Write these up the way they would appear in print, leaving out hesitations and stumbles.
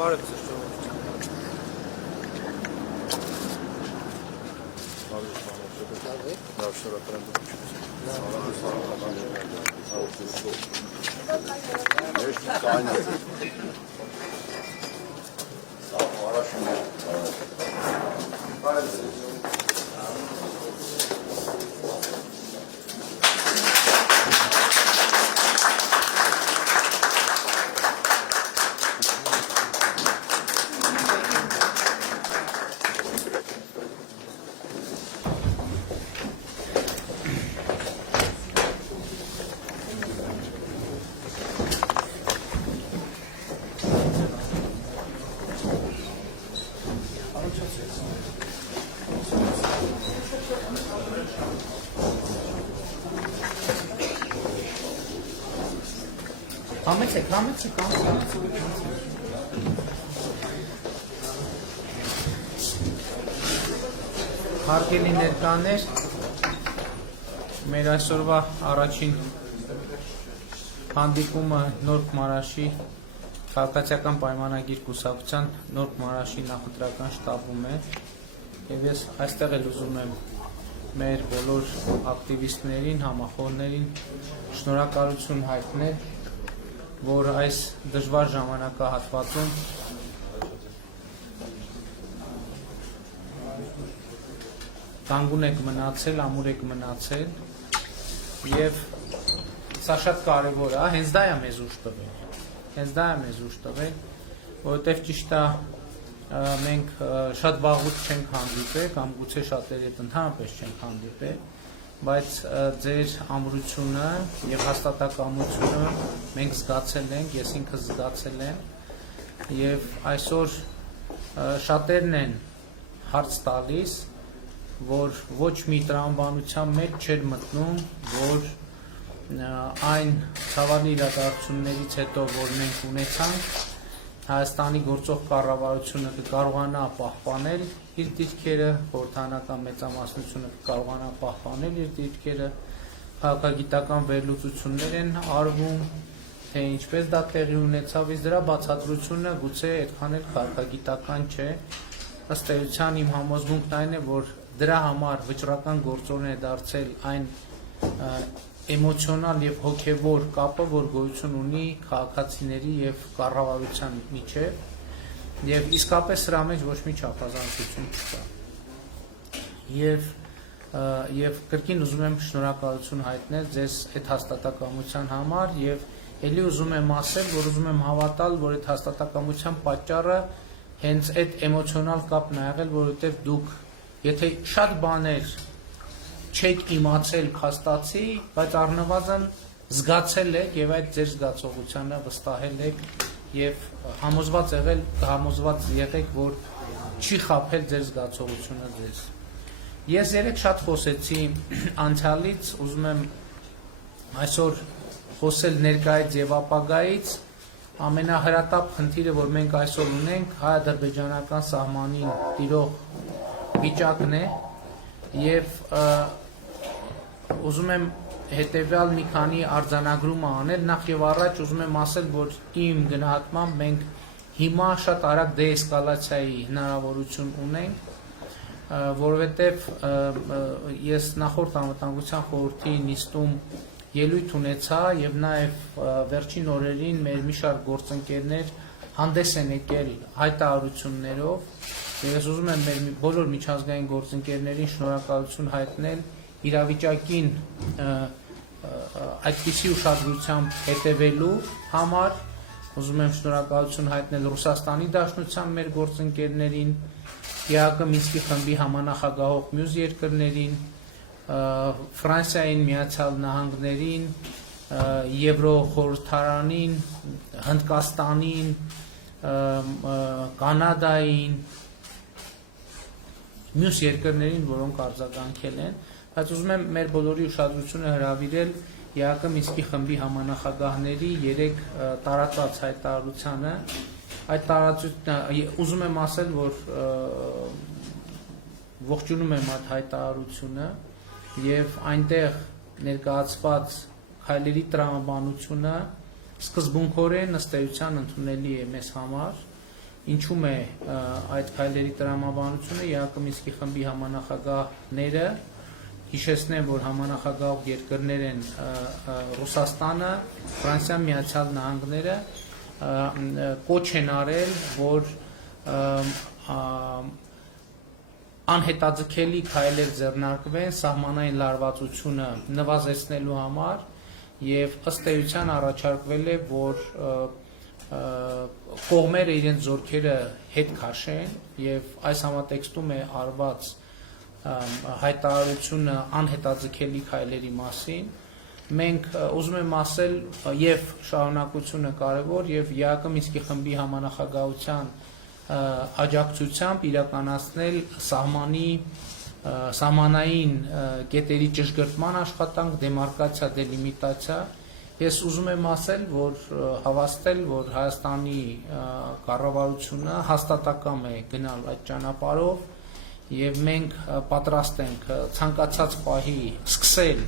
Բարև ձեզ ժողովուրդ։ Հարգելի ներկաներ, մեր այսօրվա առաջին հանդիպումը Նորք Մարաշի քաղաքացիական պայմանագիր կուսակցության Նորք Մարաշի նախընտրական շտաբում է եւ ես այստեղ էլ ուզում եմ մեր բոլոր ակտիվիստներին, համախոհներին շնորհակալություն հայտնել, որ այս դժվար ժամանակահատվածում կանգուն եք մնացել, ամուր եք մնացել եւ սա շատ կարեւոր է, հենց դա է մեզ ուժ տվել, որովհետեւ ճիշտ է մենք շատ վաղուց չենք հանդիպել կամ գուցե շատերը հետ ընդհանրապես չենք հանդիպել, բայց ձեր ամրությունը եւ հաստատակամությունը մենք զգացել ենք, ես ինքս զգացել եմ եւ այսօր շատերն են հարց տալիս, որ ոչ մի տրամաբանության մեջ չէր մտնում, որ այն ցավալի իրադարձություններից հետո, որ մենք ունեցանք, Հայաստանի գործող կառավարությունը կկարողանա պահպանել իր դիրքերը, խորհրդանական մեծամասնությունը կկարողանա պահպանել իր դիրքերը, քաղաքագիտական վերլուծություններ են արվում, թե ինչպես դա տեղի ունեցավ, իսկ դրա բացատրությունը գուցե այդքան էլ քաղաքագիտական չէ, ըստ էության իմ համոզմունքն այն է, որ դրա համար վճռական գործոն է դարձել այն էմոցիոնալ եւ հոգեվոր կապը, որ գոյություն ունի քաղաքացիների եւ կառավարության միջեւ եւ իսկապես սրա մեջ ոչ մի չափազանցություն չկա։ Եվ կրկին ուզում եմ շնորհակալություն հայտնել ձեզ այդ հաստատակամության համար եւ ելի ուզում եմ ասել, որ ուզում եմ հավատալ, որ այդ հաստատակամության պատճառը հենց այդ էմոցիոնալ կապն է եղել, որովհետեւ դուք եթե շատ բաներ չեք իմացել փաստացի, բայց առնվազն զգացել եք եւ այդ ձեր զգացողությանը վստահել եք եւ համոզված եղեք, որ չի խաբել ձեր զգացողությունը ձեզ։ Ես երեք շատ խոսեցի անցյալից, ուզում եմ այսօր խոսել ներկայից եւ ապագայից, ամենահրատապ խնդիրը, որ մենք այսօր ունենք, հայ-ադրբեջանական սահմանին տիրող վիճակն է եւ ուզում եմ հետեւյալ մի քանի արձանագրում անել, նախ եւ առաջ ուզում եմ ասել, որ իմ գնահատմամբ մենք հիմա շատ արագ դեէսկալացիայի հնարավորություն ունենք, որովհետեւ ես նախորդ անվտանգության խորհրդի նիստում ելույթ ունեցա եւ նաեւ վերջին օրերին մեր մի շարք գործընկերներ հանդես են եկել հայտարարություններով եւ ես ուզում եմ մեր բոլոր միջազգային գործընկերներին շնորհակալություն հայտնել իրավիճակին այդպիսի ուշադրությամբ հետևելու համար, ուզում եմ շնորհակալություն հայտնել Ռուսաստանի Դաշնության մեր գործընկերներին, ԵԱՀԿ Մինսկի խմբի համանախագահող մյուս երկրներին, Ֆրանսիային, Միացյալ Նահանգներին, Եվրոխորհրդարանին, Հնդկաստանին, Կանադային, մյուս երկրներին, որոնք արձագանքել են, բայց ուզում եմ մեր բոլորի ուշադրությունը հրավիրել ԵԱՀԿ Մինսկի խմբի համանախագահների 3 տարածած հայտարարությանը, այդ տարածությունը ուզում եմ ասել, որ ողջունում եմ այդ հայտարարությունը եւ այնտեղ ներկայացված քայլերի տրամաբանությունը սկզբունքորեն ըստ էության ընդունելի է մեզ համար ինչու՞մ է այդ քայլերի տրամաբանությունը ԵԱՀԿ Մինսկի խմբի համանախագահները հիշեցնեմ, որ համանախագահող երկրներ են Ռուսաստանը, Ֆրանսիան, Միացյալ Նահանգները կոչ են արել, որ անհետաձգելի քայլեր ձեռնարկվեն սահմանային լարվածությունը նվազեցնելու համար եւ ըստ էության առաջարկվել է, որ կողմերը իրենց զորքերը հետ քաշեն եւ այս համատեքստում է արված հայտարարությունը անհետաձգելի քայլերի մասին մենք ուզում եմ ասել եւ շարունակությունը կարեւոր եւ ԵԱՀԿ Մինսկի խմբի համանախագահության աջակցությամբ իրականացնել սահմանային կետերի ճշգրտման աշխատանք, դեմարկացիա, դելիմիտացիա։ Ես ուզում եմ ասել, որ հավաստել, որ Հայաստանի կառավարությունը հաստատակամ է գնալ այդ ճանապարհով եւ մենք պատրաստ ենք ցանկացած պահի սկսել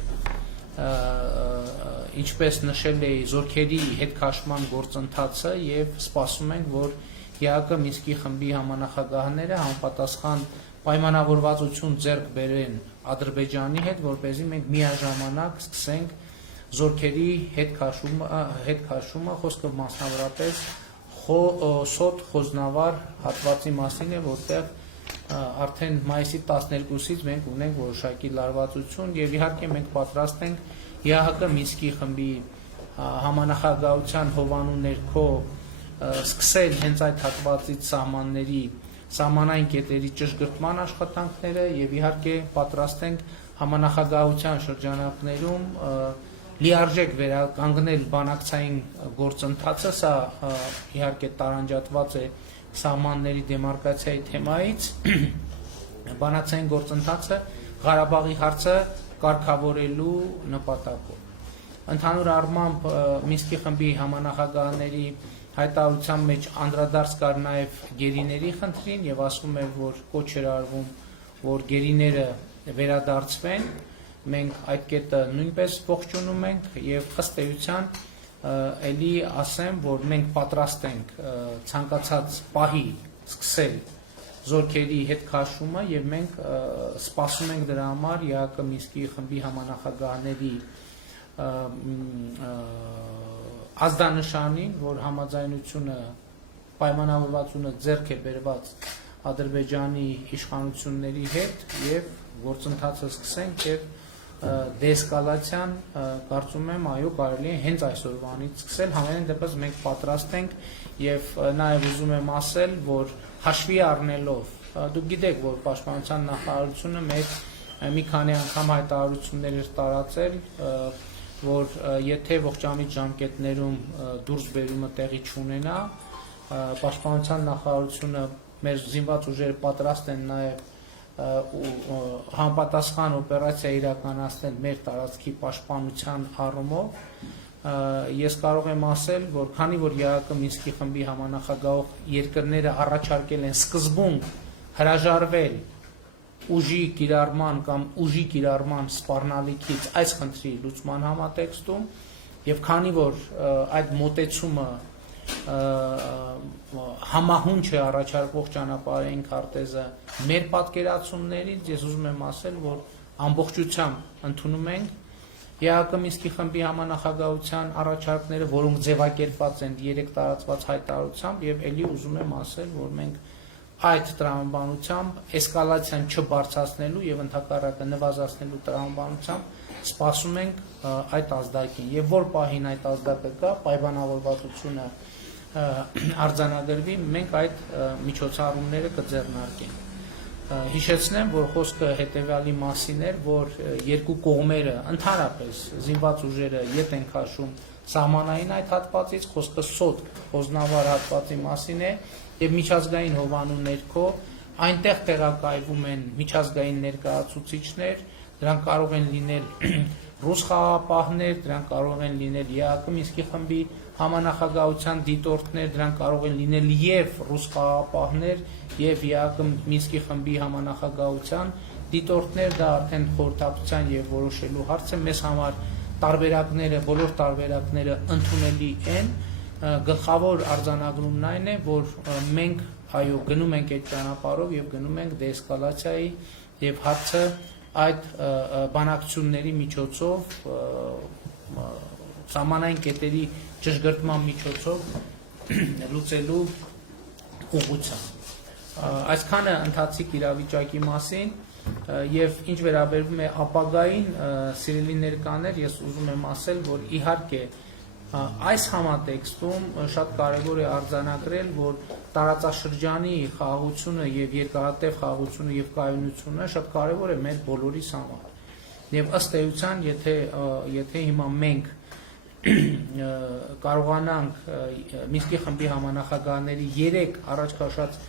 ինչպես նշել էի զորքերի հետ քաշման գործընթացը եւ սպասում ենք, որ ԵԱՀԿ Մինսկի խմբի համանախագահները համապատասխան պայմանավորվածություն ձեռք բերեն Ադրբեջանի հետ, որպեսզի մենք միաժամանակ սկսենք զորքերի հետ քաշումը, խոսքը մասնավորապես Սոտ Խոզնավար հատվածի մասին է, որտեղ արդեն մայիսի 12-ից մենք ունենք որոշակի լարվածություն եւ իհարկե մենք պատրաստ ենք ԵԱՀԿ Մինսկի խմբի համանախագահության հովանու ներքո սկսել հենց այդ հատվածից սահմանային կետերի ճշգրտման աշխատանքները եւ իհարկե պատրաստ ենք համանախագահության շրջանակներում լիարժեք վերականգնել բանակցային գործընթացը, սա իհարկե տարանջատված է սահմանների դեմարկացիայի թեմայից, բանակցային գործընթացը Ղարաբաղի հարցը կարգավորելու նպատակով։ Ընդհանուր առմամբ Մինսկի խմբի համանախագահների հայտարարության մեջ անդրադարձ կար նաև գերիների խնդրին եւ ասվում էր, որ կոչ էր արվում, որ գերիները վերադարձվեն, մենք այդ կետը նույնպես ողջունում ենք եւ ըստ էության էլի ասեմ, որ մենք պատրաստ ենք ցանկացած պահի սկսել զորքերի հետ քաշումը եւ մենք սպասում ենք դրա համար ԵԱՀԿ Մինսկի խմբի համանախագահների ազդանշանին, որ համաձայնությունը պայմանավորվածությունը ձեռք է բերված Ադրբեջանի իշխանությունների հետ եւ գործընթացը սկսենք եւ դեսկալացիան կարծում եմ այո կարելի է հենց այսօրվանից սկսել համենայն դեպս մենք պատրաստ ենք եւ նաեւ ուզում եմ ասել որ հաշվի առնելով դուք գիտեք որ պաշտպանության նախարարությունը մեր մի քանի անգամ հայտարարություններ էր տարածել որ եթե ողջամիտ ժամկետներում դուրս բերումը տեղի չունենա պաշտպանության նախարարությունը մեր զինված ուժերը պատրաստ են նաեւ համապատասխան օպերացիա իրականացնել մեր տարածքի պաշտպանության առումով ես կարող եմ ասել որ քանի որ ԵԱՀԿ Մինսկի խմբի համանախագահող երկրները առաջարկել են սկզբում հրաժարվել ուժի կիրառման կամ ուժի կիրառման սպառնալիքից այս խնդրի լուծման համատեքստում եւ քանի որ այդ մոտեցումը համահունչ է առաջարկվող ճանապարհային քարտեզը մեր պատկերացումներից ես ուզում եմ ասել որ ամբողջությամբ ընդունում ենք ԵԱՀԿ Մինսկի խմբի համանախագահության առաջարկները որոնք ձևակերպված են 3 տարածված հայտարարությամբ եւ ելի ուզում եմ ասել որ մենք այդ տրամաբանությամբ էսկալացիան չբարձրացնելու եւ ընդհակառակը նվազեցնելու տրամաբանությամբ սպասում ենք այդ ազդակին եւ որ պահին այդ ազդակը կա պայմանավորվածությունը արձանագրվի մենք այդ միջոցառումները կձեռնարկենք հիշեցնեմ որ խոսքը հետեւյալի մասին էր որ երկու կողմերը ընդհանրապես զինված ուժերը ետ են քաշում սահմանային այդ հատվածից խոսքը Սոտ Խոզնավար հատվածի մասին է եւ միջազգային հովանու ներքո այնտեղ տեղակայվում են միջազգային ներկայացուցիչներ դրանք կարող են լինել ռուս խաղաղապահներ դրանք կարող են լինել ԵԱՀԿ Մինսկի խմբի համանախագահության դիտորդներ դրանք կարող են լինել եւ ռուս խաղաղապահներ եւ ԵԱՀԿ Մինսկի խմբի համանախագահության դիտորդներ դա արդեն խորհրդակցության եւ որոշելու հարց է մեզ համար տարբերակները բոլոր տարբերակները ընդունելի են գլխավոր արձանագրումն այն է, որ մենք այո գնում ենք այդ ճանապարհով եւ գնում ենք դեսկալացիայի եւ հարցը այդ բանակցությունների միջոցով սահմանային կետերի ճշգրտման միջոցով լուծելու ուղղությամբ այսքանը ընթացիկ իրավիճակի մասին եւ ինչ վերաբերվում է ապագային սիրելի ներկաներ ես ուզում եմ ասել որ իհարկե այս համատեքստում շատ կարևոր է արձանագրել որ տարածաշրջանի խաղաղությունը եւ երկարատև խաղաղությունը եւ կայունությունը շատ կարևոր է մեր բոլորիս համար եւ ըստ էության եթե հիմա մենք կարողանանք Մինսկի խմբի համանախագահների 3 առաջ քաշած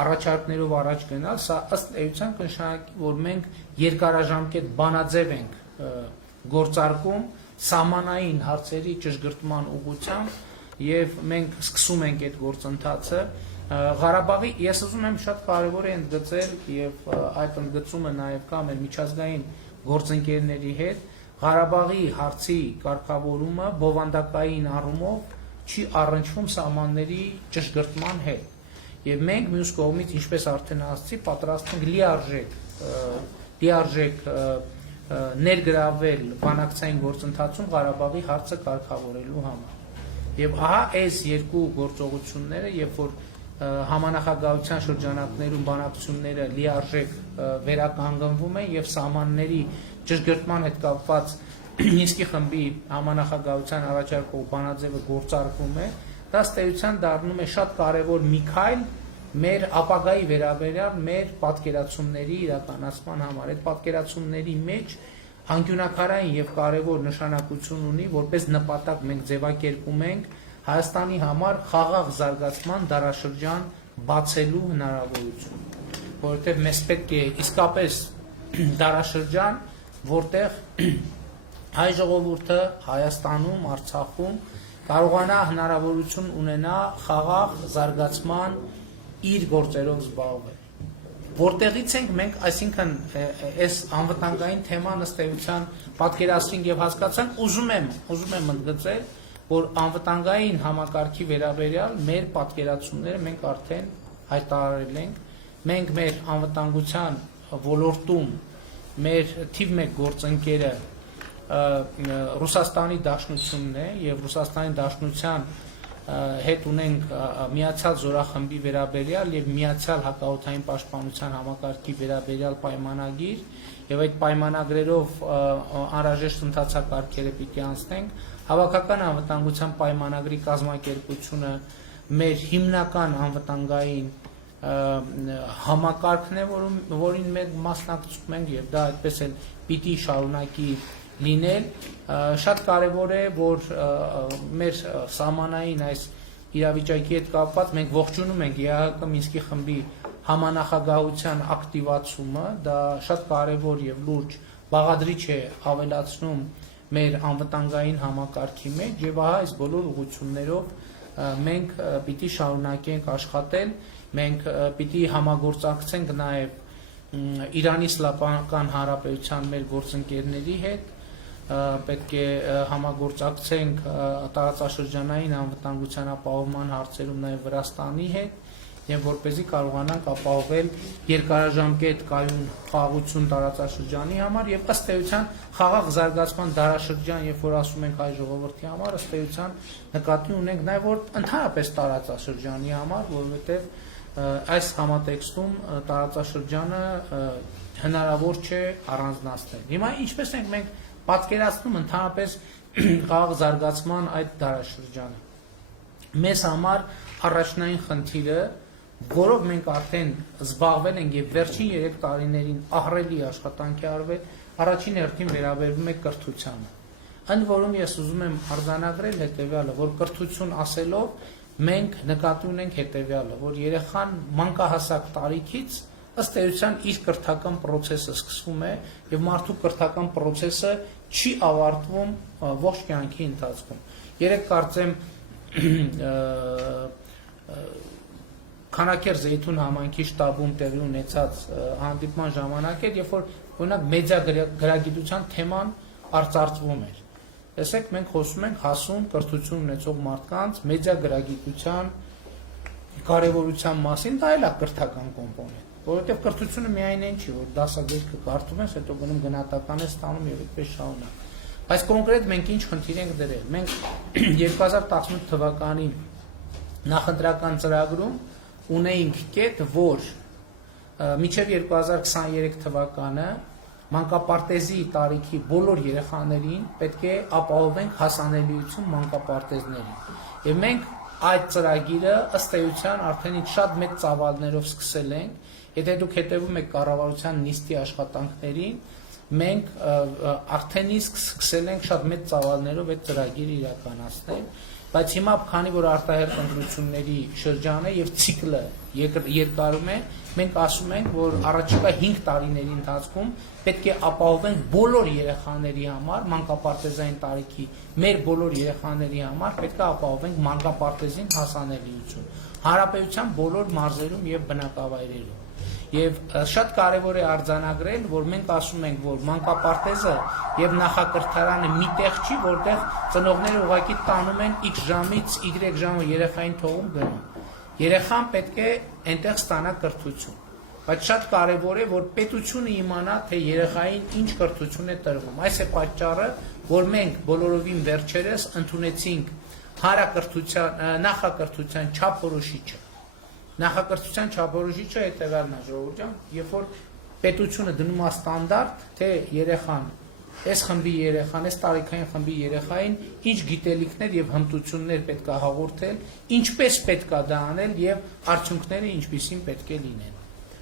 առաջարկներով առաջ գնալ, սա ըստ էության կնշանակի, որ մենք երկարաժամկետ բանաձև ենք գործարկում սահմանային հարցերի ճշգրտման ուղղությամբ եւ մենք սկսում ենք այդ գործընթացը Ղարաբաղի ես ուզում եմ շատ կարևոր է ընդգծել եւ այդ ընդգծումը նաեւ կա մեր միջազգային գործընկերների հետ Ղարաբաղի հարցի կարգավորումը բովանդակային առումով չի առնչվում սահմանների ճշգրտման հետ եւ մենք մյուս կողմից ինչպես արդեն ասացի պատրաստ ենք լիարժեք ներգրավել բանակցային գործընթացում Ղարաբաղի հարցը կարգավորելու համար եւ ահա այս երկու գործողությունները երբ որ համանախագահության շրջանակներում բանակցությունները լիարժեք վերականգնվում են եւ սահմանների ճշգրտման հետ կապված Մինսկի խմբի համանախագահության առաջարկող բանաձևը գործարկվում է դա ստեյության դառնում է շատ կարևոր մի քայլ մեր ապագայի վերաբերյալ մեր պատկերացումների իրականացման համար այդ պատկերացումների մեջ անկյունակարային եւ կարևոր նշանակություն ունի որպես նպատակ մենք ձևակերպում ենք Հայաստանի համար խաղաղ զարգացման դարաշրջան բացելու հնարավորություն որովհետեւ մեզ պետք է իսկապես դարաշրջան որտեղ հայ ժողովուրդը Հայաստանում Արցախում կարողանա հնարավորություն ունենա խաղաղ զարգացման իր գործերով զբաղվել որտեղից ենք մենք այսինքն այս անվտանգային թեման ըստ էության պատկերացրինք եւ հասկացանք ուզում եմ ընդգծել որ անվտանգային համակարգի վերաբերյալ մեր պատկերացումները մենք արդեն հայտարարել ենք մենք մեր անվտանգության ոլորտում մեր թիվ 1 գործընկերը Ռուսաստանի Դաշնությունն է եւ Ռուսաստանի Դաշնության հետ ունենք միացյալ զորախմբի վերաբերյալ եւ միացյալ հակաօդային պաշտպանության համակարգի վերաբերյալ պայմանագիր եւ այդ պայմանագրերով անհրաժեշտ ընթացակարգերը պիտի անցնենք հավաքական անվտանգության պայմանագրի կազմակերպությունը մեր հիմնական անվտանգային համակարգն է որին մենք մասնակցում ենք եւ դա այդպես էլ պիտի շարունակի լինել շատ կարևոր է որ մեր սահմանային այս իրավիճակի հետ կապված մենք ողջունում ենք ԵԱՀԿ Մինսկի խմբի համանախագահության ակտիվացումը դա շատ կարևոր եւ լուրջ բաղադրիչ է ավելացնում մեր անվտանգային համակարգի մեջ եւ ահա այս բոլոր ուղղություններով մենք պիտի շարունակենք աշխատել մենք պիտի համագործակցենք նաեւ Իրանի Իսլամական Հանրապետության մեր գործընկերների հետ պետք է համագործակցենք տարածաշրջանային անվտանգության ապահովման հարցերում նաեւ Վրաստանի հետ եւ որպեսզի կարողանանք ապահովել երկարաժամկետ կայուն խաղաղություն տարածաշրջանի համար եւ ըստ էության խաղաղ զարգացման դարաշրջան երբ որ ասում ենք հայ ժողովրդի համար ըստ էության նկատի ունենք նաեւ որ ընդհանրապես տարածաշրջանի համար որովհետեւ այս համատեքստում տարածաշրջանը հնարավոր չէ առանձնացնել հիմա ինչպես ենք մենք պատկերացնում ընդհանրապես խաղաղ զարգացման այդ դարաշրջանը մեզ համար առաջնային խնդիրը որով մենք արդեն զբաղվել ենք եւ վերջին 3 տարիներին ահռելի աշխատանք է արվել առաջին հերթին վերաբերվում է կրթությանը ընդ որում ես ուզում եմ արձանագրել հետեւյալը որ կրթություն ասելով մենք նկատի ունենք հետեւյալը որ երեխան մանկահասակ տարիքից ըստ էության իր կրթական process-ը սկսվում է եւ մարդու կրթական process-ը չի ավարտվում ողջ կյանքի ընթացքում երեք կարծեմ Քանաքեր Զեյթուն համայնքի շտաբում տեղի ունեցած հանդիպման ժամանակ էր երբ որ օրինակ մեդիա գրագիտության թեման արծարծվում էր տեսեք մենք խոսում ենք հասուն կրթություն ունեցող մարդկանց մեդիա գրագիտության կարևորության մասին, դա էլ է կրթական կոմպոնենտ, որովհետև կրթությունը միայն այն չի, որ դասագրքը կարդում ես, հետո գնում գնահատական ես ստանում եւ այդպես շարունակ։ Բայց կոնկրետ մենք ինչ խնդիր ենք դրել։ Մենք 2018 թվականի նախընտրական ծրագրում ունեինք կետ, որ մինչև 2023 թվականը մանկապարտեզի տարիքի բոլոր երեխաներին պետք է ապահովենք հասանելիություն մանկապարտեզներին։ Եվ մենք այդ ծրագիրը ըստ էության արդեն շատ մեծ ծավալներով սկսել ենք, եթե դուք հետևում եք կառավարության նիստի աշխատանքներին, մենք արդեն իսկ սկսել ենք շատ մեծ ծավալներով այդ ծրագիրը իրականացնել, բայց հիմա քանի որ արտահերթ ընտրությունների շրջան է եւ ցիկլը երկարում է, մենք ասում ենք, որ առաջիկա 5 տարիների ընթացքում պետք է ապահովենք բոլոր երեխաների համար մանկապարտեզային տարիքի մեր բոլոր երեխաների համար պետք է ապահովենք մանկապարտեզին հասանելիություն հանրապետության բոլոր մարզերում եւ բնակավայրերում։ Եվ շատ կարևոր է արձանագրել, որ մենք ասում ենք, որ մանկապարտեզը եւ նախակրթարանը մի տեղ չի, որտեղ ծնողները ուղղակի տանում են X ժամից Y ժամը երեխային թողում գնում։ Երեխան պետք է այնտեղ ստանա կրթություն։ Բայց շատ կարևոր է, որ պետությունը իմանա, թե երեխային ինչ կրթություն է տրվում։ Այս է պատճառը, որ մենք բոլորովին վերջերս ընդունեցինք նախակրթության չափորոշիչը։ Նախակրթության չափորոշիչը հետևյալն է, ժողովուրդ ջան, երբ որ պետությունը դնում է ստանդարտ, թե երեխան, այս խմբի երեխան, այս տարիքային խմբի երեխային ինչ գիտելիքներ եւ հմտություններ պետք է հաղորդել, ինչպես պետք է դա անել եւ արդյունքները ինչպիսին պետք է լինեն։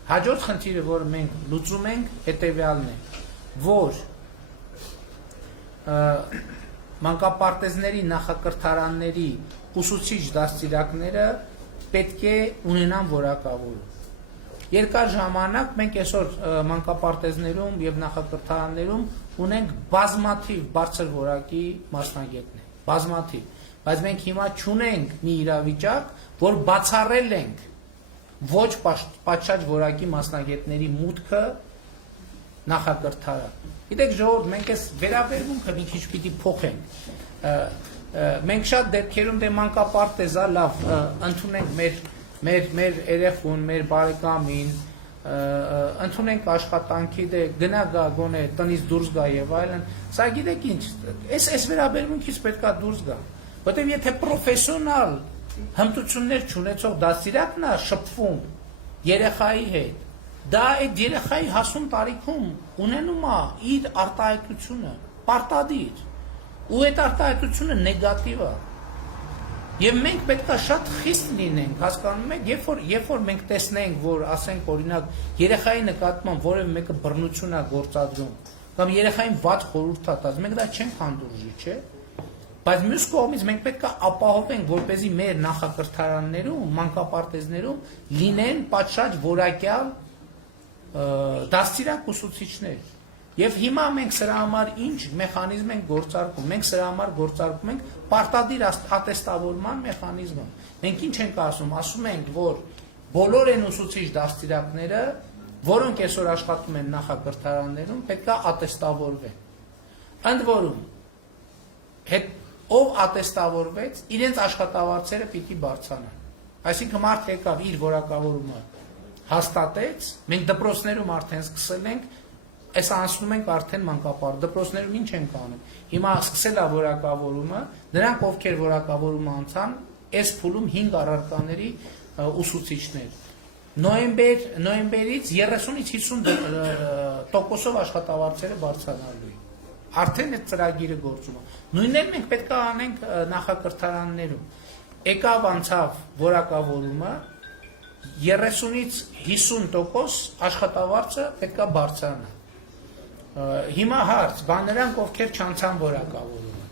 Հաջորդ խնդիրը, որը մենք լուծում ենք, հետևյալն է, որ մանկապարտեզների նախակրթարանների ուսուցիչ դաստիարակները պետք է ունենան որակավորում։ Երկար ժամանակ մենք այսօր մանկապարտեզներում եւ նախակրթարաններում ունենք բազմաթիվ բարձր որակի մասնագետներ, բազմաթիվ, բայց մենք հիմա չունենք մի իրավիճակ, որ բացառել ենք ոչ պատշաճ որակի մասնագետների մուտքը նախակրթարան։ Գիտեք ժողովուրդ, մենք այս վերաբերմունքը մի քիչ պիտի փոխենք։ Մենք շատ դեպքերում դե մանկապարտեզա լավ ընդունենք մեր երեխուն, մեր բարեկամին, ընդունենք աշխատանքի, դե գնա գա գոնե տնից դուրս գա եւ այլն։ Սա գիտեք ինչ, այս վերաբերմունքից պետքա դուրս գա, որտեղ եթե պրոֆեսիոնալ հմտություններ չունեցող դաստիարակն է շփվում երեխայի հետ, դա այդ երեխայի հասուն տարիքում ունենում է իր արտահայտությունը, պարտադիր, ու այդ արտահայտությունը նեգատիվ է։ Եվ մենք պետք է շատ խիստ լինենք, հասկանում եք, երբ որ մենք տեսնենք, որ ասենք օրինակ երեխայի նկատմամբ որևէ մեկը բռնություն է գործադրում, կամ երեխային վատ խորհուրդ է տալիս, մենք դա չենք հանդուրժի, չէ՞։ Բայց մյուս կողմից մենք պետք է ապահովենք, որպեսզի մեր նախակրթարաններում, մանկապարտեզներում լինեն պատշաճ որակյալ դաստիարակ ուսուցիչներ։ Եվ հիմա մենք սրա համար ինչ մեխանիզմ ենք գործարկում, մենք սրա համար գործարկում ենք պարտադիր ատեստավորման մեխանիզմը։ Մենք ինչ ենք ասում ենք, որ բոլոր այն ուսուցիչ դաստիարակները, որոնք այսօր աշխատում են նախակրթարաններում, պետք է ատեստավորվեն։ Ընդ որում, ով ատեստավորվեց, իրենց աշխատավարձերը պիտի բարձրանան։ Այսինքն մարդ եկավ իր որակավորումը հաստատեց, մենք դպրոցներում արդեն սկսել ենք, այս անցնում ենք արդեն մանկապարտեզ, դպրոցներում ինչ ենք անում։ Հիմա սկսել է որակավորումը, նրանք ովքեր որակավորումը անցան, այս փուլում 5 առարկաների ուսուցիչներ։ Նոյեմբերից 30-ից 50% աշխատավարձերը բարձրանալու են։ Արդեն այդ ծրագիրը գործում է։ Նույնն էլ մենք պետք է անենք նախակրթարաններում։ Եկավ անցավ որակավորումը, 30-ից 50% աշխատավարձը պետք է բարձրանա։ Հիմա հարց, բան նրանք ովքեր չանցան որակավորումը։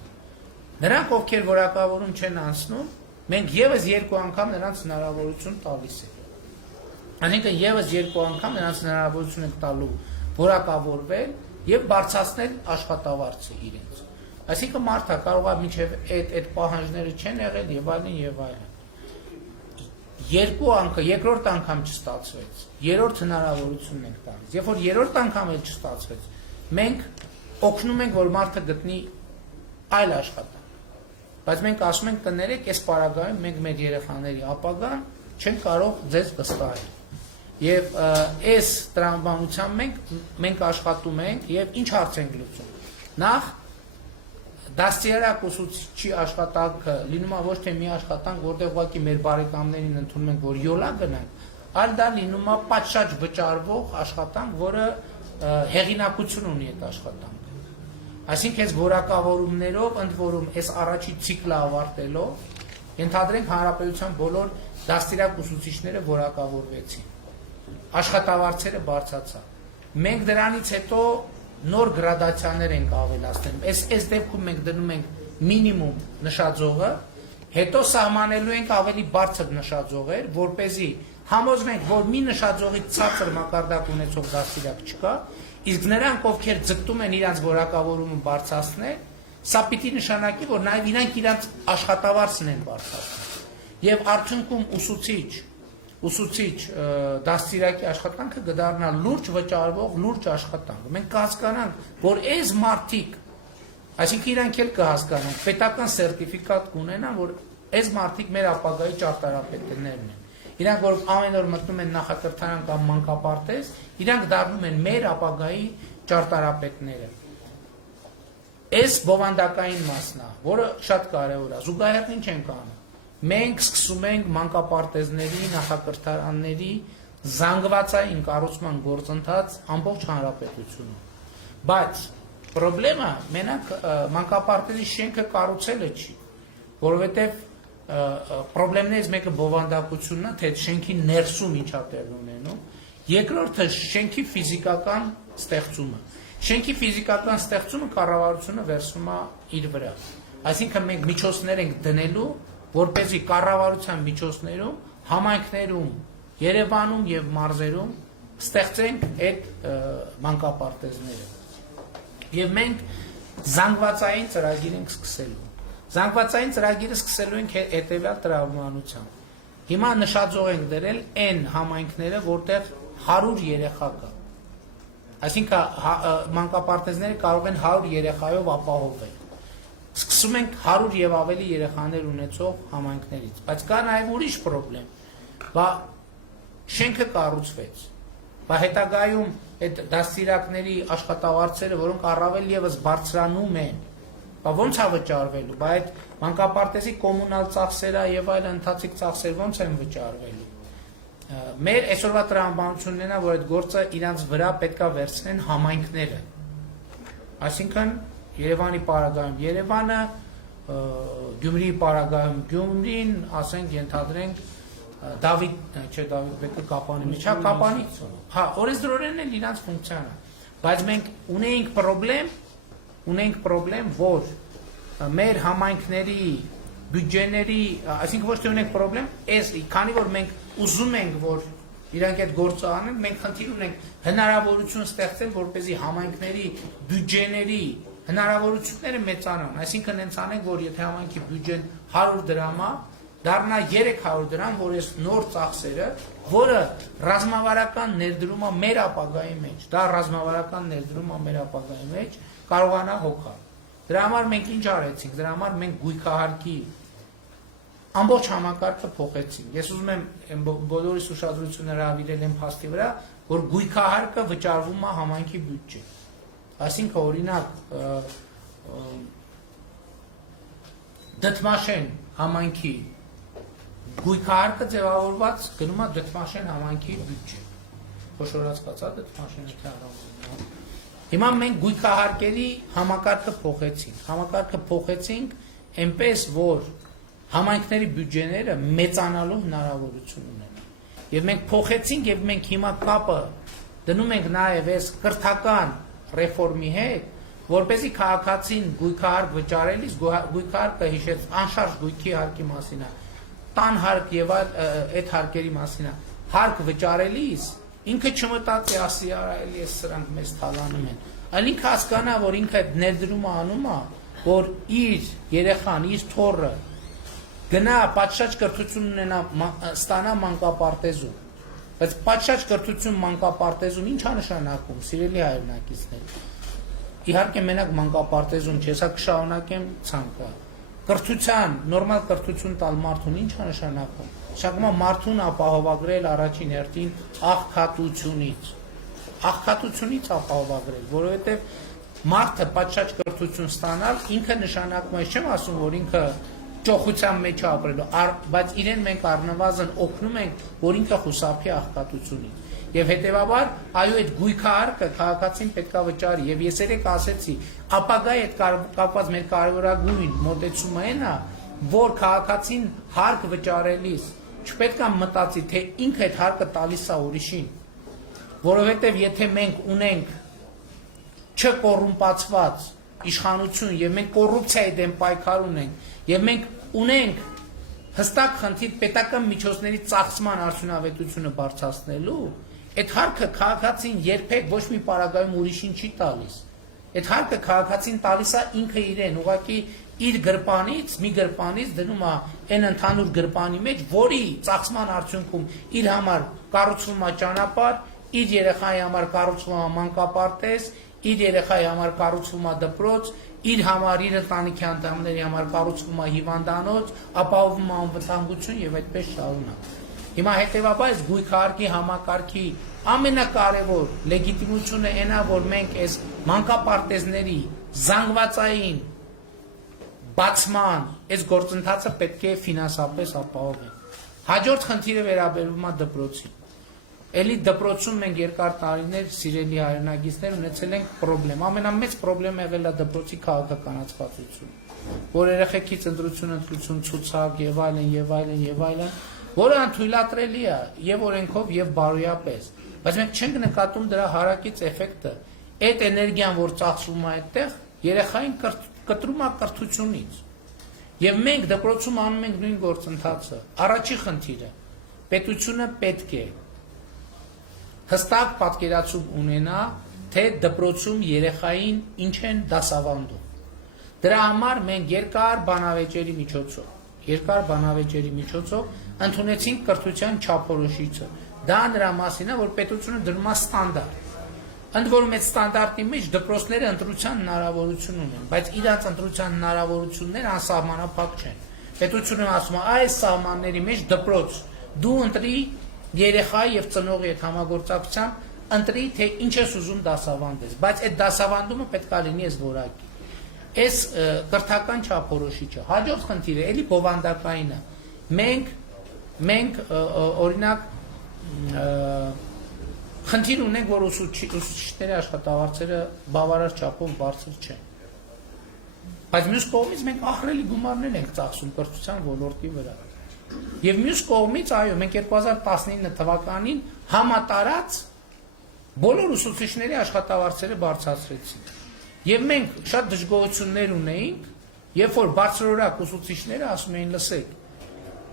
Նրանք ովքեր որակավորում չեն անցնում, մենք եւս 2 անգամ նրանց հնարավորություն տալիս ենք։ Այսինքն եւս 2 անգամ նրանց հնարավորություն ենք տալու որակավորվել եւ բարձրացնել աշխատավարձը իրենց։ Այսինքն մարդը կարող է մինչեւ այդ պահանջները չեն եղել եւ այլն եւ այլն։ 2 անգամ, երկրորդ անգամ չստացվեց, երրորդ հնարավորությունն ենք տալիս։ Երբ որ երրորդ անգամ էլ չստացվեց, մենք օգնում ենք, որ մարդը գտնի այլ աշխատանք։ Բայց մենք ասում ենք կներեք, այս պարագայում մենք մեր երեխաների ապագան չենք կարող ձեզ վստահել։ Եվ այս տրամաբանությամբ մենք աշխատում ենք եւ ինչ հարց ենք լուծում։ Նախ դաստիարակ ուսուցիչի աշխատանքը լինում է ոչ թե մի աշխատանք, որտեղ ուղղակի մեր բարեկամներին ընդունում ենք, որ յոլա գնանք, այլ դա լինում է պատշաճ վճարվող աշխատանք, որը հեղինակություն ունի այդ աշխատանքը։ Այսինքն այս որակավորումներով ընդ որում այս առաջի ցիկլը ավարտելով ենթադրենք հանրապետության բոլոր դաստիարակ ուսուցիչները որակավորվեցին։ Աշխատավարձերը բարձրացան։ Մենք դրանից հետո նոր գրադացիաներ ենք ավելացնում։ Այս դեպքում մենք դնում ենք մինիմում նշաձողը, հետո սահմանելու ենք ավելի բարձր նշաձողեր, որպեսզի համոզվենք, որ մի նշաձողից ցածր մակարդակ ունեցող դաստիարակ չկա, իսկ նրանք, ովքեր ձգտում են իրենց որակավորումը բարձրացնել, սա պիտի նշանակի, որ նաև իրանք իրենց աշխատավարձն են բարձրացնում։ Եվ արդյունքում ուսուցիչ դաստիարակի աշխատանքը կդառնա լուրջ վճարվող լուրջ աշխատանք։ Մենք կհասկանանք, որ այս մարդիկ, այսինքն իրանք էլ կհասկանան, պետական սերտիֆիկատ կունենան, որ այս մարդիկ մեր ապագայի ճարտարապետներն են։ Իրանք, որ ամեն օր մտնում են նախակրթարան կամ մանկապարտեզ, իրանք դառնում են մեր ապագայի ճարտարապետները։ Այս բովանդակային մասն է, որը շատ կարևոր է։ Զուգահեռ ինչ ենք անում։ Մենք սկսում ենք մանկապարտեզների, նախակրթարանների զանգվածային կառուցման գործընթաց ամբողջ հանրապետությունում։ Բայց խնդրեմը մենակ մանկապարտեզի շենքը կառուցելը չի, որովհետև խնդրեմներից մեկը բովանդակությունն է, թե շենքի ներսում ինչա տեղ ունենում, երկրորդը շենքի ֆիզիկական ստեղծումը։ Շենքի ֆիզիկական ստեղծումը կառավարությունը վերցնում է իր վրա։ Այսինքն մենք միջոցներ ենք դնելու, որպեսզի կառավարության միջոցներում, համայնքներում, Երևանում եւ մարզերում ստեղծենք այդ մանկապարտեզները։ Եվ մենք զանգվածային ծրագիր ենք սկսելու։ Զանգվածային ծրագիրը սկսելու ենք հետեւյալ տրամաբանությամբ։ Հիմա նշաձող ենք դրել այն համայնքները, որտեղ 100 երեխա կա։ Այսինքն մանկապարտեզները կարող են 100 երեխայով ապահովել։ Սկսում ենք 100 եւ ավելի երեխաներ ունեցող համայնքներից, բայց կա նաեւ ուրիշ խնդրեմ։ Բա շենքը կառուցվեց։ Բա հետագայում այդ դաստիարակների աշխատավարձերը, որոնք առավել եւս բարձրանում են, բա ո՞նց է վճարվելու։ Բա այդ մանկապարտեզի կոմունալ ծախսերը եւ այլ ընթացիկ ծախսեր ո՞նց են վճարվելու։ Մեր այսօրվա տրամաբանությունն է, որ այդ գործը իրանց վրա պետքա վերցնեն համայնքները։ Այսինքն Երևանի պարագայում Երևանը, Գյումրիի պարագայում Գյումրին, ասենք ենթադրենք Դավիթ Կապանի միջա Կապանի, հա, օրենսդրորեն էլ իրանց ֆունկցիան է, բայց մենք ունենք պրոբլեմ, որ մեր համայնքների բյուջեների, այսինքն ոչ թե ունենք պրոբլեմ, քանի որ մենք ուզում ենք, որ իրանք այդ գործը անեն, մենք խնդիր ունենք հնարավորություն ստեղծել, որպեսզի համայնքների բյուջեների հնարավորությունները մեծանան, այսինքն հենց անենք, որ եթե համայնքի բյուջեն 100 դրամ է, դառնա 300 դրամ, որ այս նոր ծախսերը, որը ռազմավարական ներդրում է մեր ապագայի մեջ, դա ռազմավարական ներդրում է մեր ապագայի մեջ, կարողանա հոգալ։ Դրա համար մենք ինչ արեցինք, դրա համար մենք գույքահարկի ամբողջ համակարգը փոխեցինք։ Ես ուզում եմ բոլորիս ուշադրությունը հրավիրել եմ փաստի վրա, որ գույքահարկը վճարվում է համայնքի բյուջե։ Այսինքն օրինակ Դդմաշեն համայնքի գույքահարկը ձևավորված գնում է Դդմաշեն համայնքի բյուջե։ Խոշորած կացա Դդմաշենը թարավորվում։ Հիմա մենք գույքահարկերի համակարգը փոխեցինք այնպես, որ համայնքների բյուջեները մեծանալու հնարավորություն ունեն։ Եվ մենք փոխեցինք եւ մենք հիմա կապը դնում ենք նաեւ այս կրթական ռեֆորմի հետ, որպեսզի քաղաքացին գույքահարկ վճարելիս գույքահարկը հիշեց անշարժ գույքի հարկի մասին է, տան հարկ եւ այդ հարկերի մասին է, հարկ վճարելիս ինքը չմտածի ասի արա էլի էս սրանք մեզ թալանում են, այլ ինքը հասկանա, որ ինքը այդ ներդրումը անում է, որ իր երեխան, իր թոռը գնա պատշաճ կրթություն ունենա ստանա մանկապարտեզում, բայց պատշաճ կրթություն մանկապարտեզում ի՞նչ է նշանակում, սիրելի հայրենակիցներ։ իհարկե մենակ մանկապարտեզում չէ, սա կշարունակեմ ցանկը։ Կրթության, նորմալ կրթություն տալ մարդուն ի՞նչ է նշանակում։ Նշանակում է մարդուն ապահովագրել առաջին հերթին աղքատությունից։ Աղքատությունից ապահովագրել, որովհետև մարդը պատշաճ կրթություն ստանալ ինքը նշանակում է, չեմ ասում, որ ինքը ճոխության մեջ է ապրելու, բայց իրեն մենք առնվազն օգնում ենք, որ ինքը խուսափի աղքատությունից։ Եվ հետևաբար, այո, այդ գույքահարկը քաղաքացին պետքա վճարի, եւ ես երեք ասեցի, ապագայի հետ կապված մեր կարևորագույն մոտեցումը այն է, որ քաղաքացին հարկ վճարելիս չպետքա մտածի, թե ինքը այդ հարկը տալիս է ուրիշին, որովհետեւ եթե մենք ունենք չկոռումպացված իշխանություն եւ մենք կոռուպցիայի դեմ պայքար ունենք եւ մենք ունենք հստակ խնդիր պետական միջոցների ծախսման արդյունավետությունը բարձրացնելու, այդ հարկը քաղաքացին երբեք ոչ մի պարագայում ուրիշին չի տալիս։ Այդ հարկը քաղաքացին տալիս է ինքը իրեն, ուղղակի իր գրպանից, մի գրպանից դնում է այն ընդհանուր գրպանի մեջ, որի ծախսման արդյունքում իր համար կառուցվում է ճանապարհ, իր երեխայի համար կառուցվում է մանկապարտեզ, իր երեխայի համար կառուցվում է դպրոց, իր համար, իր ընտանիքի անդամների համար կառուցվում է հիվանդանոց, ապահովում է անվտանգություն եւ այդպես շարունակ։ Հիմա հետեւաբար այս գույքահարկի համակարգի ամենակարևոր լեգիտիմությունը այն է, որ մենք այս մանկապարտեզների զանգվածային բացման այս գործընթացը պետք է ֆինանսապես ապահովենք։ Հաջորդ խնդիրը վերաբերում է դպրոցին։ Էլի դպրոցում մենք երկար տարիներ սիրելի հայրենագիտներ ունեցել ենք պրոբլեմ։ Ամենամեծ պրոբլեմը եղել է դպրոցի քաղաքականացվածությունը, որ երեխեքից ընտրություն, ցուցակ եւ այլն, որը անթույլատրելի է եւ օրենքով եւ բարոյապես։ Բայց մենք չենք նկատում դրա հարակից էֆեկտը։ Այդ էներգիան, որ ծախսվում է այդտեղ, երեխային կտրում է կրթությունից։ Եվ մենք դպրոցում անում ենք նույն գործընթացը։ Առաջի խնդիրը պետությունը պետք է հստակ պատկերացում ունենա, թե դպրոցում երեխային ինչ են դասավանդում։ Դրա համար մենք երկար բանավեճերի միջոցով ընդունեցինք կրթության չափորոշիչը։ Դա նրա մասին է, որ պետությունը դնում է ստանդարտ։ Ընդ որում այդ ստանդարտի մեջ դպրոցները ընտրության հնարավորություն ունեն, բայց իրանց ընտրության հնարավորությունները անսահմանափակ չեն։ Պետությունը ասում է, այս սահմանների մեջ դպրոց դու ընտրի երեխա եւ ծնողի հետ համագործակցությամբ ընտրի, թե ինչ ես ուզում դասավանդես, բայց այդ դասավանդումը պետք է լինի այս որակի։ Այս կրթական չափորոշիչը։ Հաջորդ խնդիրը էլի բովանդակային է։ Մենք օրինակ խնդիր ունենք, որ ուսուցիչների աշխատավարձերը բավարար չափով բարձր չեն։ Բայց մյուս կողմից մենք ահռելի գումարներ ենք ծախսում կրթության ոլորտի վրա։ Եվ մյուս կողմից, այո, մենք 2019 թվականին համատարած բոլոր ուսուցիչների աշխատավարձերը բարձրացրեցինք։ Եվ մենք շատ դժգոհություններ ունեինք, երբ որ բարձրորակ ուսուցիչները ասում էին, լսեք,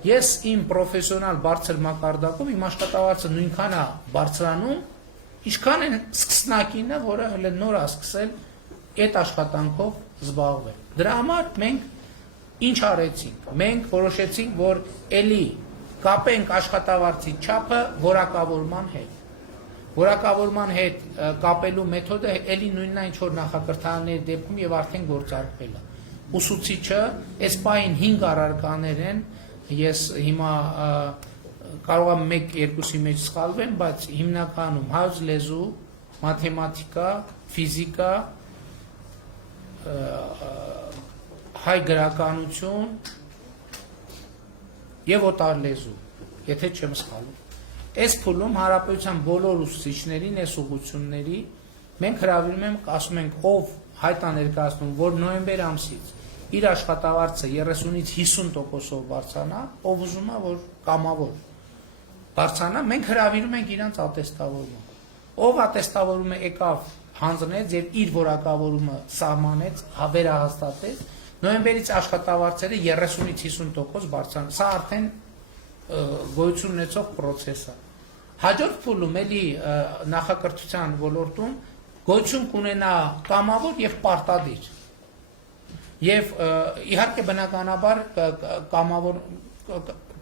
ես իմ պրոֆեսիոնալ բարձր մակարդակով իմ աշխատավարձը նույնքան է բարձրանում, ինչքան են սկսնակինը, որը հենց նոր է սկսել այդ աշխատանքով զբաղվել։ Դրա համար մենք ինչ արեցինք։ Մենք որոշեցինք, որ էլի կապենք աշխատավարձի չափը որակավորման հետ։ Որակավորման հետ կապելու մեթոդը էլի նույնն է, ինչ որ նախակրթարանների դեպքում եւ արդեն գործարկվել է։ Ուսուցիչը այս պահին 5 առարկաներ են, ես հիմա կարող եմ 1-2-ի մեջ սխալվեմ, բայց հիմնականում հայոց լեզու, մաթեմատիկա, ֆիզիկա, հայ գրականություն եւ օտար լեզու, եթե չեմ սխալվում։ Այս փուլում հարաբերության բոլոր ուսուցիչներին, այս ուղղությունների մենք հրավիրում ենք, ասում ենք, ով հայտ է ներկայացնում, որ նոյեմբեր ամսից իր աշխատավարձը 30-ից 50%-ով բարձրանա, ով ուզում է, որ կամավոր բարձրանա, մենք հրավիրում ենք իրանց ատեստավորումը։ Ով ատեստավորումը եկավ, հանձնեց եւ իր որակավորումը սահմանեց, վերահաստատեց, նոյեմբերից աշխատավարձերը 30-ից 50% բարձրանա։ Սա արդեն գոյություն ունեցող process է։ Հաջորդ փուլում էլի նախակրթության ոլորտում գոյություն կունենա կամավոր եւ պարտադիր։ Եվ իհարկե բնականաբար կամավոր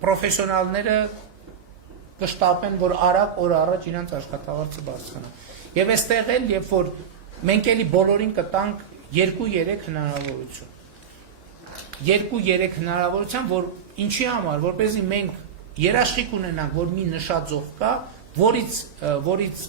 պրոֆեսիոնալները կշտապեն, որ արագ օր առաջ իրենց աշխատավարձը բարձրանա։ Եվ այստեղ էլ երբ որ մենք էլի բոլորին կտանք 2-3 հնարավորություն։ 2-3 հնարավորության, որ ինչի համար, որպեսզի մենք երաշխիք ունենանք, որ մի նշածով կա, որից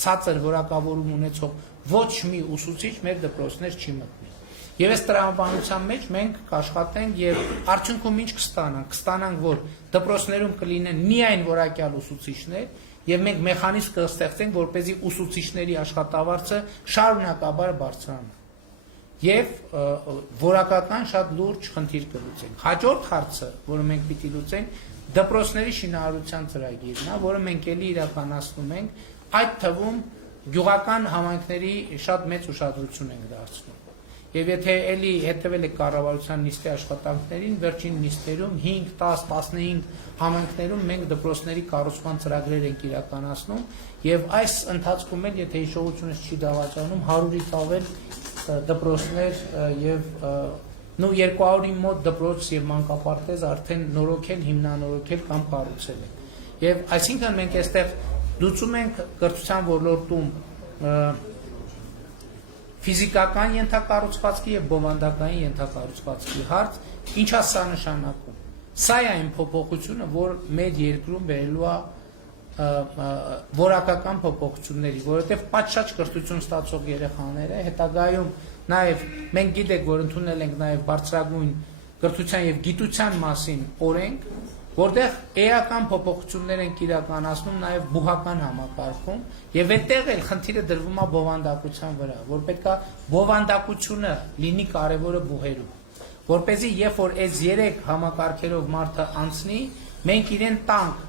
ցածր որակավորում ունեցող ոչ մի ուսուցիչ մեր դպրոցներ չի մտնի։ Եվ այս տրամաբանության մեջ մենք կաշխատենք եւ արդյունքում ինչ կստանանք, որ դպրոցներում կլինեն միայն որակյալ ուսուցիչներ եւ մենք մեխանիզմ կստեղծենք, որպեսզի ուսուցիչների աշխատավարձը շարունակաբար բարձրանա։ Եվ որակական շատ լուրջ խնդիր կլուծենք։ Հաջորդ հարցը, որը մենք պիտի լուծենք, դպրոցների շինարարության ծրագիրն է, որը մենք էլի իրականացնում ենք, այդ թվում գյուղական համայնքների շատ մեծ ուշադրություն ենք դարձնում։ Եվ եթե էլի հետևել եք կառավարության նիստի աշխատանքներին, վերջին նիստերում 5, 10, 15 համայնքներում մենք դպրոցների կառուցման ծրագրեր ենք իրականացնում եւ այս ընթացքում էլ եթե հիշողությունս չի դավաճանում 100-ից ավել դպրոցներ եւ 200-ի մոտ դպրոց եւ մանկապարտեզ արդեն նորոգել, հիմնանորոգել կամ կառուցել են։ Եվ այսինքն մենք այստեղ լուծում ենք կրթության ոլորտում ֆիզիկական ենթակառուցվածքի եւ բովանդակային ենթակառուցվածքի հարց, ինչա սա նշանակում։ Սա է այն փոփոխությունը, որ մեր երկրում բերելու է որակական փոփոխությունների, որովհետեւ պատշաճ կրթություն ստացող երեխաները հետագայում նաեւ մենք գիտենք, որ ընդունել ենք նաեւ բարձրագույն կրթության եւ գիտության մասին օրենք, որտեղ էական փոփոխություններ են իրականացնում նաեւ բուհական համակարգում եւ այդտեղ էլ խնդիրը դրվում է բովանդակության վրա, որ պետքա բովանդակությունը լինի կարեւորը բուհերում, որպեսզի երբ որ այս 3 համակարգերով մարդը անցնի, մենք իրեն տանք,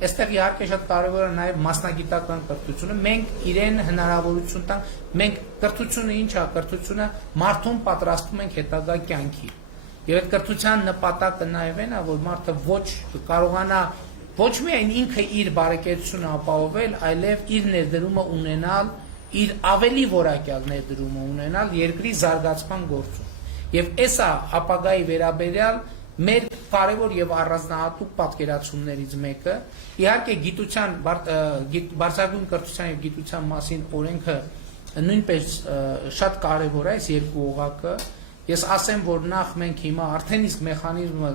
այստեղ իհարկե շատ կարեւոր է նաեւ մասնագիտական կրթությունը, մենք իրեն հնարավորություն տանք, մենք կրթությունը ինչ է, կրթությունը մարդուն պատրաստում ենք հետագա կյանքի։ Եվ այդ կրթության նպատակը նաև այն է, որ մարդը ոչ կարողանա ոչ միայն ինքը իր բարեկեցությունը ապահովել, այլև իր ներդրումը ունենալ, իր ավելի որակյալ ներդրումը ունենալ երկրի զարգացման գործում։ Եվ էսա ապագայի վերաբերյալ մեր կարևոր եւ առանձնահատուկ պատկերացումներից մեկը, իհարկե գիտության բարձրագույն կրթության եւ գիտության մասին օրենքը նույնպես շատ կարևոր է այս երկու օղակը։ Ես ասեմ, որ նախ մենք հիմա արդեն իսկ մեխանիզմը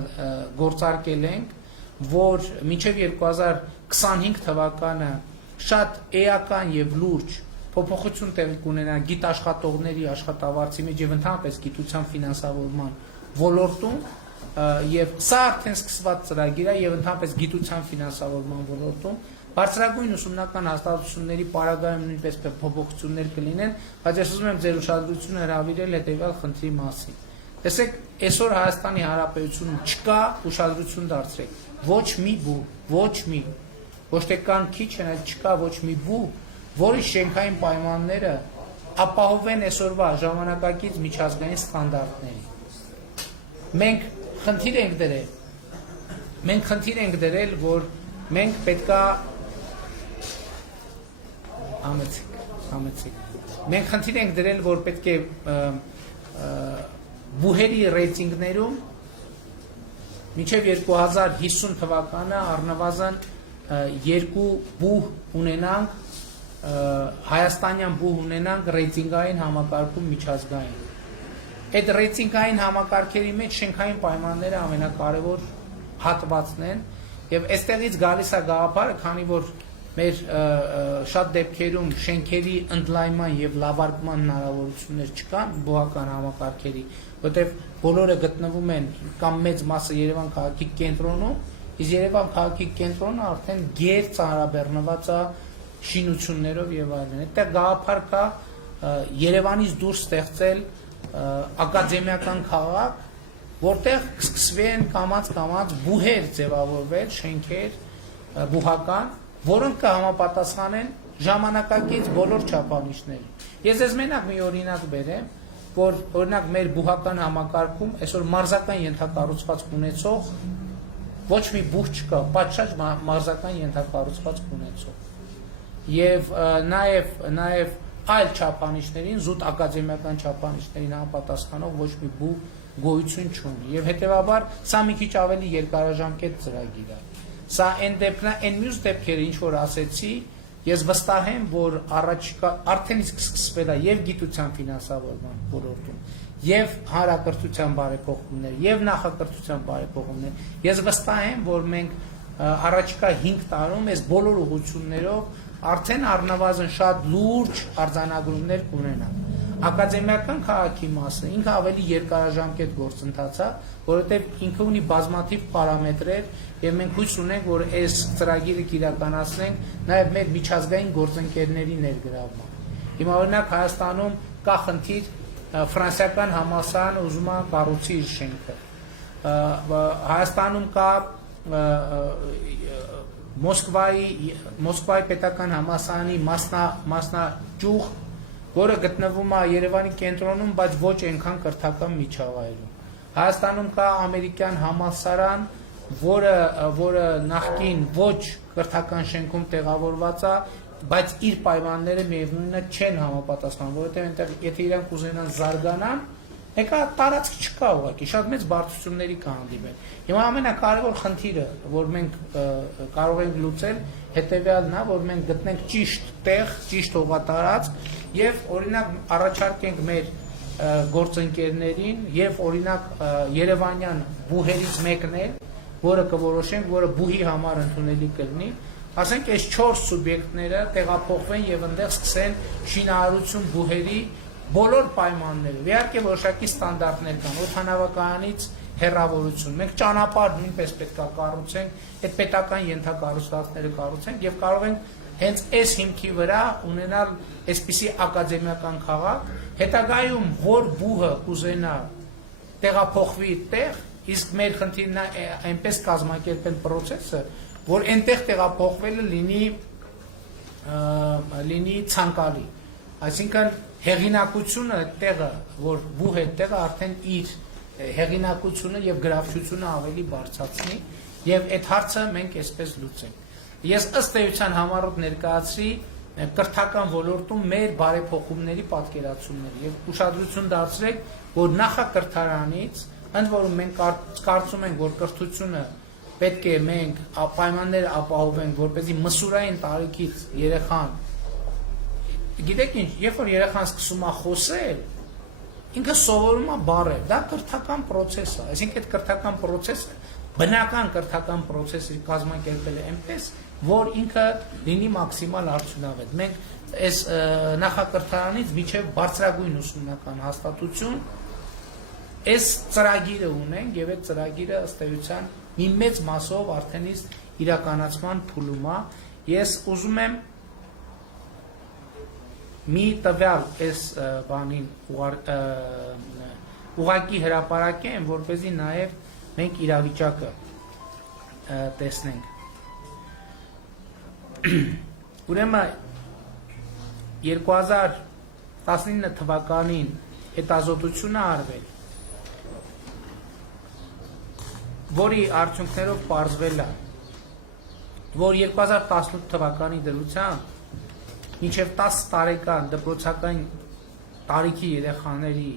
գործարկել ենք, որ մինչև 2025 թվականը շատ էական եւ լուրջ փոփոխություն տեղի կունենա գիտաշխատողների աշխատավարձի մեջ եւ ընդհանրապես գիտության ֆինանսավորման ոլորտում եւ սա արդեն սկսված ծրագիր է եւ ընդհանրապես գիտության ֆինանսավորման ոլորտում բարձրագույն ուսումնական հաստատությունների պարագայում նույնպես փոփոխություններ կլինեն, բայց ես ուզում եմ ձեր ուշադրությունը հրավիրել հետեւյալ խնդրի մասին։ Տեսեք, այսօր Հայաստանի Հանրապետությունում չկա ուշադրություն դարձրեք ոչ մի բու, ոչ թե կան քիչ են, այլ չկա ոչ մի բու, որի շենքային պայմանները ապահովեն այսօրվա ժամանակակից միջազգային ստանդարտների։ Մենք խնդիր ենք դրել, որ մենք պետքա Մենք խնդիր ենք դրել, որ պետք է բուհերի ռեյտինգներում մինչև 2050 թվականը առնվազն 2 բուհ ունենանք, հայաստանյան բուհ ունենանք ռեյտինգային համակարգում միջազգային։ Այդ ռեյտինգային համակարգերի մեջ շենքային պայմանները ամենակարևոր հատվածն են եւ այստեղից գալիս է գաղափարը, քանի որ մեր շատ դեպքերում շենքերի ընդլայնման եւ լավարկման հնարավորություններ չկան բուհական համակարգերի, որտեղ բոլորը գտնվում են կամ մեծ մասը Երևան քաղաքի կենտրոնում, իսկ Երևան քաղաքի կենտրոնը արդեն գեր ծանրաբեռնված է շինություններով եւ այլն։ Այդտեղ գաղափար կա Երևանից դուրս ստեղծել ակադեմիական քաղաք, որտեղ կսկսվեն կամած բուհեր ձևավորվել, շենքեր բուհական, որոնք կհամապատասխանեն ժամանակակից բոլոր չափանիշներին։ Ես ես մենակ մի օրինակ բերեմ, որ օրինակ մեր բուհական համակարգում այսօր մարզական ենթակառուցվածք ունեցող ոչ մի բուհ չկա, պատշաճ մարզական ենթակառուցվածք ունեցող։ Եվ նաև այլ չափանիշներին, զուտ ակադեմիական չափանիշներին համապատասխանող ոչ մի բուհ գոյություն չունի։ Եվ հետևաբար սա մի քիչ ավելի երկարաժամկետ ծրագիր է։ Սա այն մյուս դեպքերը, ինչ որ ասեցի, Ես վստահ եմ, որ առաջիկա արդեն իսկ սկսվել է եւ գիտության ֆինանսավորման ոլորտում, եւ հանրակրթության բարեփոխումներ, եւ նախակրթության բարեփոխումներ։ Ես վստահ եմ, որ մենք առաջիկա 5 տարում այս բոլոր ուղղություններով արդեն առնվազն շատ լուրջ արձանագրումներ կունենանք։ Ակադեմիական քաղաքի մասը ինքը ավելի երկարաժամկետ գործընթաց է, որովհետեւ ինքը ունի բազմաթիվ պարամետրեր եւ մենք հույս ունենք, որ այս ծրագիրը կիրականացնենք նաեւ մեր միջազգային գործընկերների ներգրավմամբ։ Հիմա օրինակ Հայաստանում կա խնդիր ֆրանսիական համալսարանը ուզում է կառուցի իր շենքը։ Հայաստանում կա Մոսկվայի պետական համալսարանի մասնաճյուղ, որը գտնվում է Երևանի կենտրոնում, բայց ոչ այնքան կրթական միջավայրում։ Հայաստանում կա ամերիկյան համալսարան, որը նախկին ոչ կրթական շենքում տեղավորված է, բայց իր պայմանները միևնույնն է չեն համապատասխանում, որովհետև այնտեղ եթե իրանք ուզենան զարգանան, եկա տարածք չկա ուղղակի, շատ մեծ բարդությունների կհանդիպեն։ Հիմա ամենակարևոր խնդիրը, որ մենք կարող ենք լուծել, հետևյալն է, որ մենք գտնենք ճիշտ տեղ, ճիշտ հողատարածք եւ օրինակ առաջարկենք մեր գործընկերներին եւ օրինակ Երևանյան բուհերից մեկն է, որը կորոշենք, որը բուհի համար ընդունելի կլինի, ասենք այս 4 սուբյեկտները տեղափոխվեն եւ այնտեղ սկսեն շինարարություն բուհերի բոլոր պայմաններով։ Իհարկե որոշակի ստանդարտներ կան, օդանավակայանից հեռավորություն։ Մենք ճանապարհ նույնպես պետք է կառուցենք, այդ պետական ենթակառուցվածքները կառուցենք եւ կարող ենք հենց այս հիմքի վրա ունենալ այսպիսի ակադեմիական քաղաք, հետագայում որ բուհը կուզենա տեղափոխվի այդտեղ, իսկ մեր խնդիրն է այնպես կազմակերպել process-ը, որ այնտեղ տեղափոխվելը լինի ցանկալի։ Այսինքն հեղինակությունը այդտեղը, որ բուհը այդտեղը արդեն իր հեղինակությունը եւ գրավչությունը ավելի բարձրացնի եւ այդ հարցը մենք այսպես լուծենք։ Ես ըստ էության համառոտ ներկայացրի կրթական ոլորտում մեր բարեփոխումների պատկերացումները եւ ուշադրություն դարձրեք, որ նախակրթարանից, ընդ որում մենք կարծում ենք, որ կրթությունը պետք է մենք պայմաններ ապահովենք, որպեսզի մսուրային տարիքից երեխան, գիտեք ինչ, երբ որ երեխան սկսում է խոսել, ինքը սովորում է բառեր, դա կրթական process է, այսինքն այդ կրթական process-ը բնական կրթական process-ը կազմակերպել է այնպես, որ ինքը լինի մաքսիմալ արդյունավետ։ Մենք այս նախակրթարանից մինչև բարձրագույն ուսումնական հաստատություն այս ծրագիրը ունենք եւ այդ ծրագիրը ըստ էության մի մեծ մասով արդեն իսկ իրականացման փուլում է։ Ես ուզում եմ մի տվյալ այս բանին ուղղակի հրապարակեմ, որպեսզի նաեւ մենք իրավիճակը տեսնենք։ Ուրեմն 2019 թվականին հետազոտությունը արվել, որի արդյունքներով պարզվել է, որ 2018 թվականի դրությամբ մինչև 10 տարեկան դպրոցական տարիքի երեխաների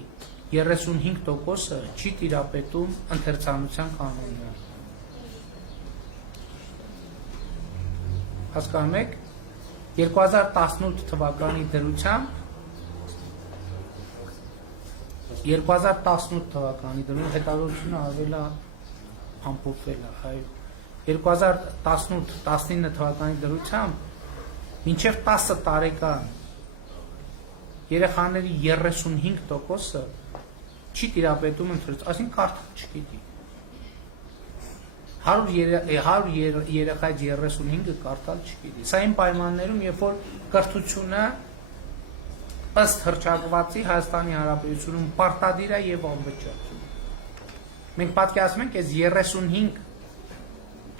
35%-ը չի տիրապետում ընթերցանության կանոններին։ Հասկանում եք, 2018 թվականի դրությամբ 2018 թվականի դրությամբ հետազոտությունը արվել է ամփոփվել է, այո 2018-19 թվականի դրությամբ մինչև 10 տարեկան երեխաների 35%-ը չի տիրապետում ընթերցանության, այսինքն կարդալ չգիտի։ 100 երեխայից 35-ը կարդալ չգիտի։ Սա այն պայմաններում, երբ որ կրթությունը ըստ հռչակվածի Հայաստանի Հանրապետությունում պարտադիր է եւ անվճար։ Մենք պատկերացնում ենք, այս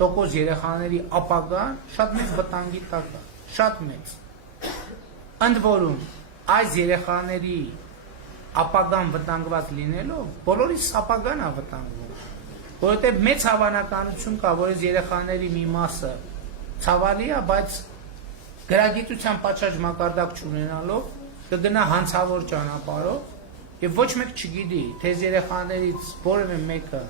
35% երեխաների ապագան շատ մեծ վտանգի տակ է, շատ մեծ։ Ընդ որում, այս երեխաների ապագան վտանգված լինելով, բոլորիս ապագան է վտանգվում։ Որովհետև մեծ հավանականություն կա, որ այս երեխաների մի մասը ցավալի է, բայց գրագիտության պատշաճ մակարդակ չունենալով կգնա հանցավոր ճանապարհով եւ ոչ մեկ չգիտի, թե այս երեխաներից որևէ մեկը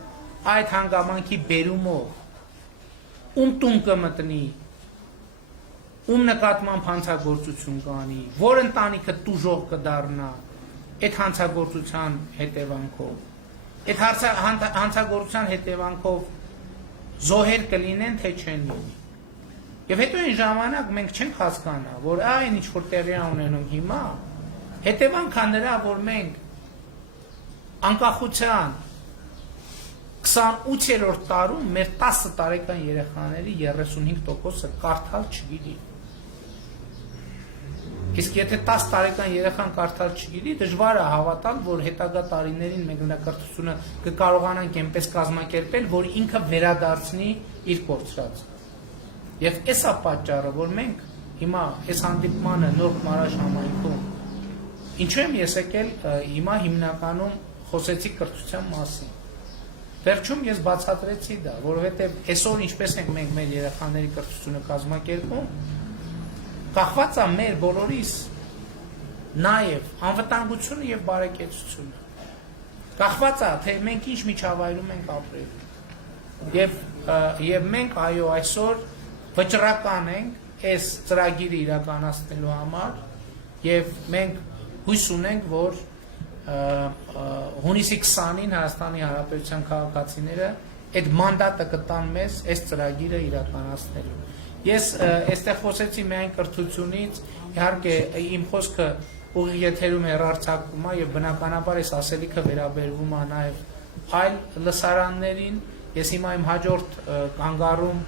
այդ հանգամանքի բերումով ում տուն կմտնի ում նկատմամբ հանցագործություն կանի, որ ընտանիքը տուժող կդառնա այդ հանցագործության հետևանքով, այդ հանցագործության հետևանքով զոհեր կլինեն, թե չեն լինի։ Եվ հետո այն ժամանակ մենք չենք հասկանա, որ այն ինչ որ տեղի ունենում հիմա, հետևանքն նրա, որ մենք անկախության 28-րդ տարում մեր 10 տարեկան երեխաների 35%-ը կարդալ չգիտի։ Իսկ եթե 10 տարեկան երեխան կարդալ չգիտի, դժվար է հավատալ, որ հետագա տարիներին մենք նրա կրթությունը կկարողանանք այնպես կազմակերպել, որ ինքը վերադարձնի իր կորցրածը։ Եվ այս է պատճառը, որ մենք հիմա այս հանդիպմանը Նոր Մարաշ համայնքում ինչու եմ ես եկել հիմա հիմնականում խոսեցի կրթության մասին։ Վերջում ես բացատրեցի դա, որովհետև այսօր ինչպես ենք մենք մեր երեխաների կրթությունը կազմակերպում, կախված է մեր բոլորիս նաև անվտանգությունը եւ բարեկեցությունը։ Կախված է, թե մենք ինչ միջավայրում ենք ապրել։ Եվ մենք այո այսօր վճռական ենք այս ծրագիրը իրականացնելու համար եւ մենք հույս ունենք, որ հունիսի 20-ին Հայաստանի Հանրապետության քաղաքացիները այդ մանդատը կտան մեզ այս ծրագիրը իրականացնելու։ Ես այստեղ խոսեցի միայն կրթությունից, իհարկե իմ խոսքը ուղիղ եթերում հեռարձակվում է եւ բնականաբար այս ասելիքը վերաբերվում է նաեւ այլ լսարաններին։ Ես հիմա իմ հաջորդ կանգառում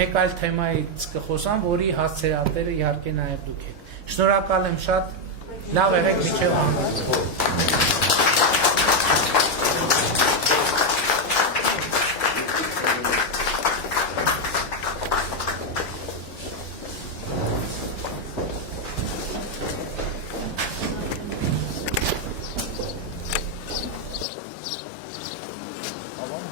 մեկ այլ թեմայից կխոսամ, որի հասցեատերը իհարկե նաեւ դուք եք։ Շնորհակալ եմ շատ, լավ եղեք, մինչև հանդիպում։